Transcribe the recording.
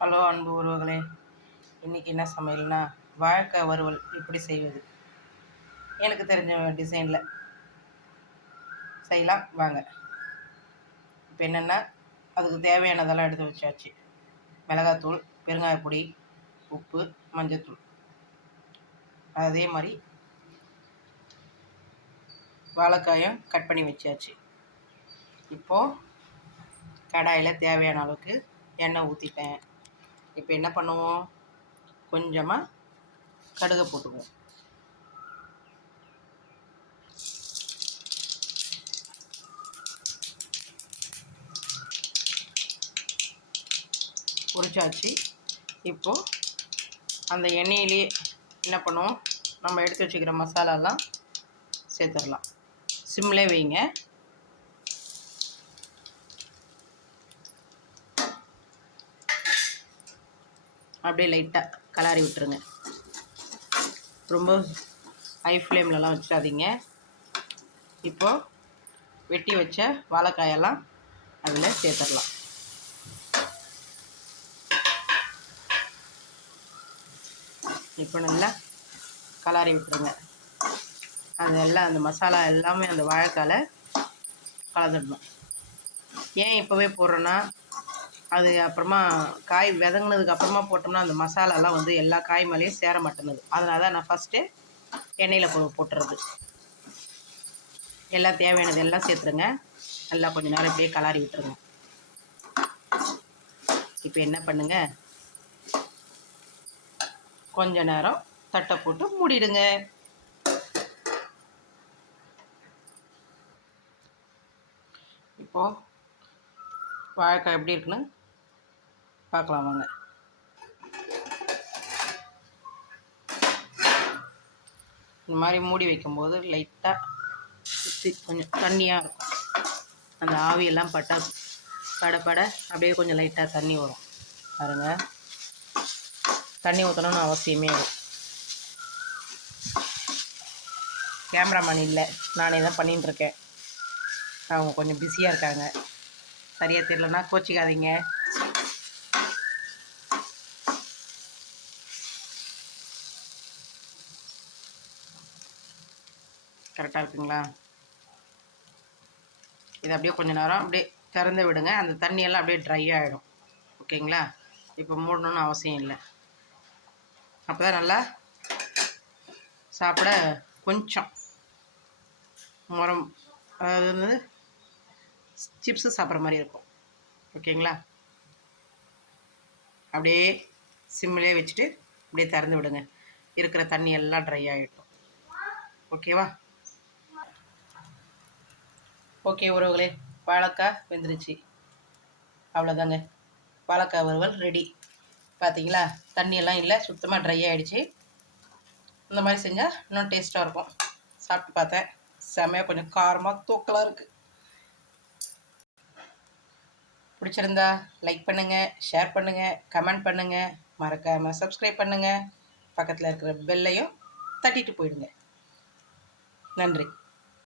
Hello அன்பு உறவுகளே இன்றைக்கி என்ன சமையல்னா வாழைக்காய் வறுவல் எப்படி செய்வது. எனக்கு தெரிஞ்ச டிசைனில் செய்யலாம். வாங்க. இப்போ என்னென்னா அதுக்கு தேவையானதெல்லாம் எடுத்து வச்சாச்சு. மிளகாத்தூள் பெருங்காயப்பொடி உப்பு மஞ்சத்தூள். அதே மாதிரி வாழைக்காயும் கட் பண்ணி வச்சாச்சு. இப்போது கடாயில் தேவையான அளவுக்கு எண்ணெய் ஊற்றிட்டேன் இப்போ என்ன பண்ணுவோம்? கொஞ்சமாக கடுகை போட்டுக்குவோம். பொரிச்சாச்சு இப்போது அந்த எண்ணெயிலே என்ன பண்ணுவோம்? நம்ம எடுத்து வச்சுக்கிற மசாலாலாம் சேர்த்துடலாம். சிம்லே வைங்க. அப்படியே லைட்டாக கலாரி விட்டுருங்க. ரொம்ப ஹை ஃப்ளேம்லலாம் வச்சிடாதீங்க. இப்போது வெட்டி வச்ச வாழைக்காயெல்லாம் அதில் சேர்த்துடலாம். இப்போ நல்லா கலாரி விட்டுருங்க. அது எல்லாம் அந்த மசாலா எல்லாமே அந்த வாழைக்காயில் கலந்துடணும். ஏன் இப்போவே போடுறோன்னா அது அப்புறமா காய் விதங்கினதுக்கு அப்புறமா போட்டோம்னா அந்த மசாலாலாம் வந்து எல்லா காய் மேலேயும் சேர மாட்டேங்குது. அதனால தான் நான் ஃபஸ்ட்டு எண்ணெயில் போ போட்டுறது. எல்லாம் தேவையானது எல்லாம் சேர்த்துருங்க. நல்லா கொஞ்சம் நேரம் இப்படியே கலாரி விட்டுருங்க. இப்போ என்ன பண்ணுங்க? கொஞ்ச நேரம் தட்டை போட்டு மூடிடுங்க. இப்போது வாழைக்காய் எப்படி இருக்குன்னு பார்க்கலாம் வாங்க. இந்த மாதிரி மூடி வைக்கும்போது லைட்டாக சுற்றி கொஞ்சம் தண்ணியாக இருக்கும். அந்த ஆவியெல்லாம் பட்டா பட பட அப்படியே கொஞ்சம் லைட்டாக தண்ணி வரும். பாருங்க. தண்ணி ஊற்றணும்னு அவசியமே இல்லை. கேமராமேன் இல்லை. நானே தான் பண்ணிகிட்டு இருக்கேன். அவங்க கொஞ்சம் பிஸியாக இருக்காங்க. சரியாக தெரிலனா கோச்சிக்காதீங்க. கரெக்டாக இருக்குங்களா? இது அப்படியே கொஞ்சம் நேரம் அப்படியே திறந்து விடுங்க. அந்த தண்ணியெல்லாம் அப்படியே ட்ரை ஆகிடும் ஓகேங்களா? இப்போ மூடணும்னு அவசியம் இல்லை. அப்போ தான் நல்லா சாப்பிட கொஞ்சம் முறம் அதாவது வந்து சிப்ஸு சாப்பிட்ற மாதிரி இருக்கும். ஓகேங்களா? அப்படியே சிம்மிலே வச்சுட்டு அப்படியே திறந்து விடுங்க. இருக்கிற தண்ணி எல்லாம் ட்ரை ஆகிடும் ஓகேவா? ஓகே உறவுகளே வாழைக்காய் வெந்துருச்சு. அவ்வளோதாங்க வாழைக்காய் வறுவல் ரெடி பார்த்தீங்களா தண்ணியெல்லாம் இல்லை சுத்தமாக ட்ரை ஆகிடுச்சு இந்த மாதிரி செஞ்சால் இன்னும் டேஸ்ட்டாக இருக்கும். சாப்பிட்டு பார்த்தேன். செமையாக கொஞ்சம் காரமாக தூக்கலாக இருக்குது பிடிச்சிருந்தா லைக் பண்ணுங்கள் ஷேர் பண்ணுங்கள் கமெண்ட் பண்ணுங்கள் மறக்காமல் சப்ஸ்கிரைப் பண்ணுங்கள் பக்கத்தில் இருக்கிற பெல்லையும் தட்டிட்டு போயிடுங்க. நன்றி.